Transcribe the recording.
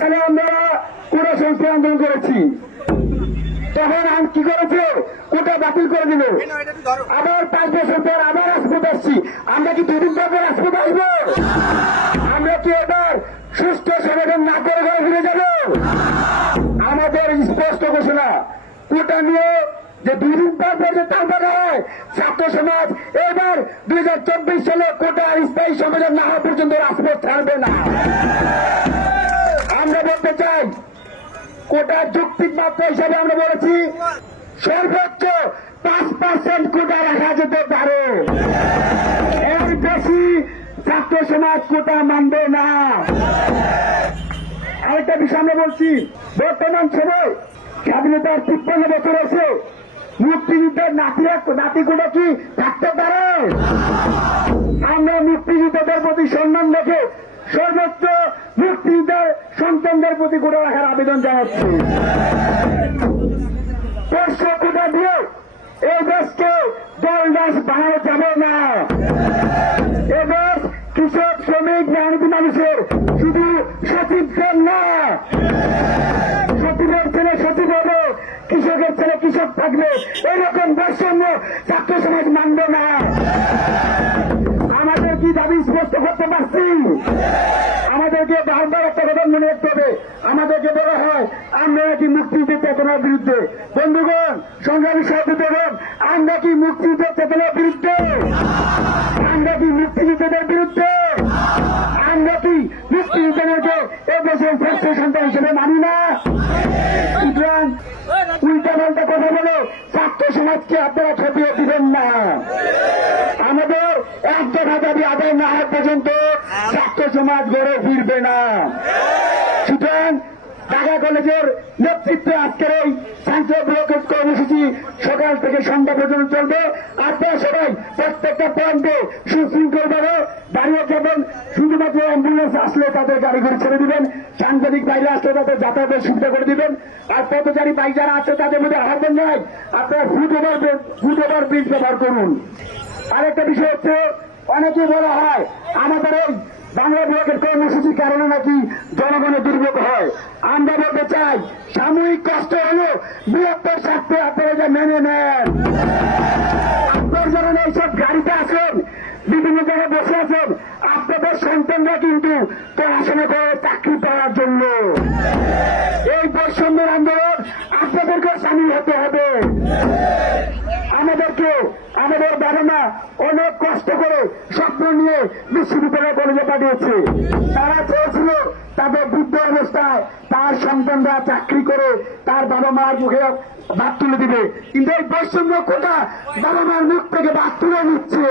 সালে আমরা কোটা সংস্কার আন্দোলন করেছি, তখন কি করেছে, কোটা বাতিল করে দিল। আবার 5 বছর পর আবার রাজপথ আসছি, আমরা কি 2 দিন পর রাজপথ আসবো? আমরা কি এবার সুস্থ সমাধান না করে ঘরে ফিরে যাব? আমাদের স্পষ্ট ঘোষণা, কোটা নিয়ে যে 2 দিন পর যে তালবাড়া হয়, ছাত্র সমাজ এবার 2024 সালে কোটার স্থায়ী সমাধান না হওয়া পর্যন্ত রাজপথ ছাড়বে না। আমরা বলতে চাই, কোটার যৌক্তিক মাত্রা হিসাবে আমরা বলেছি সর্বোচ্চ 5% কোটা রাখা যেতে পারে, এর বেশি ছাত্র সমাজ কোটা মানবে না। আরেকটা বিষয় আমরা বলছি, বর্তমান সময় স্বাধীনতার 53 বছর আছে, মুক্তিযুদ্ধের নাতি কোটা কি থাকতে পারে? আমরা মুক্তিযুদ্ধের প্রতি সম্মান রেখে সর্বোচ্চ মুক্তিযুদ্ধের সন্তানদের প্রতি কোটা রাখার আবেদন জানাচ্ছি। 500 কোটা দিয়ে এই দেশকে দলদাস বানানো যাবে না। এবার কৃষক, শ্রমিক, মেহনতি মানুষের শুধু সচিবদের না, সচিবের ছেলে সচিব হবে, কৃষকের ছেলে কৃষক থাকবে, এরকম বৈষম্য ছাত্র সমাজ মানবে না। আমাদের কি দাবি স্পষ্ট করতে পারছি? আমাদেরকে বারবার একটা কথা মনে রাখতে হবে, আমাদেরকে বলা হয় আমরা কি মুক্তিযুদ্ধের চেতনার বিরুদ্ধে। বন্ধুগণ, সংগ্রামী সহযোগীগণ, আমরা কি মুক্তিযুদ্ধের চেতনার বিরুদ্ধে? আমরা কি মুক্তিযুদ্ধের বিরুদ্ধে? আমরা কি মুক্তিযুদ্ধকে এদেশের শ্রেষ্ঠ সন্তান হিসেবে মানি না? সুতরাং উল্টা পাল্টা কথা বলে ছাত্র সমাজকে আপনারা খেপিয়ে দিবেন না। আমাদের এক দফা দাবি আদায় না হওয়া পর্যন্ত ছাত্র সমাজ গড়ে ফিরবে না। সুতরাং ঢাকা কলেজের নেতৃত্বে আজকের এই শান্তি ব্লকেট কর্মসূচি সকাল থেকে সন্ধ্যা পর্যন্ত চলবে। আপনারা সবাই প্রত্যেকটা পয়েন্টে সুশৃঙ্খল ভাবে দাঁড়িয়ে যাবেন। শুধুমাত্র অ্যাম্বুলেন্স আসলে তাদের গাড়ি করে ছেড়ে দিবেন, সাংবাদিক বাইরে আসলে তাদের যাতায়াতের সুবিধা করে দিবেন। আর পথচারী বাইক যারা আছে তাদের মধ্যে আহ্বান নয়, আপনারা ফুট ওভার ব্রিজ ব্যবহার করুন। আরেকটা বিষয় হচ্ছে, অনেকে বলা হয় আমাদের এই বাংলা ব্লকের কর্মসূচির কারণে নাকি জনগণের দুর্ভোগ হয়। আমরা বলতে চাই, সাময়িক কষ্ট হলেও বৃহত্তর স্বার্থে আপনারা যা মেনে নেন। আপনার যারা এইসব গাড়িতে আছেন, বিভিন্ন জায়গায় বসে আছেন, আপনাদের সন্তানরা কিন্তু পড়াশোনা করে চাকরি পাওয়ার জন্য। এই বৈষম্যের আন্দোলন আপনাদেরকেও সামিল হতে হবে। আমাদের বাবা মা অনেক কষ্ট করে স্বপ্ন নিয়ে বিশ্ববিদ্যালয় কলেজে পাঠিয়েছে। তারা চেয়েছিল তাদের বৃদ্ধ অবস্থায় তার সন্তানরা চাকরি করে তার বাবা মার মুখে ভাত তুলে দিবে, কিন্তু এই বৈষম্য কোটা বাবা মার মুখ থেকে ভাত তুলে নিচ্ছে।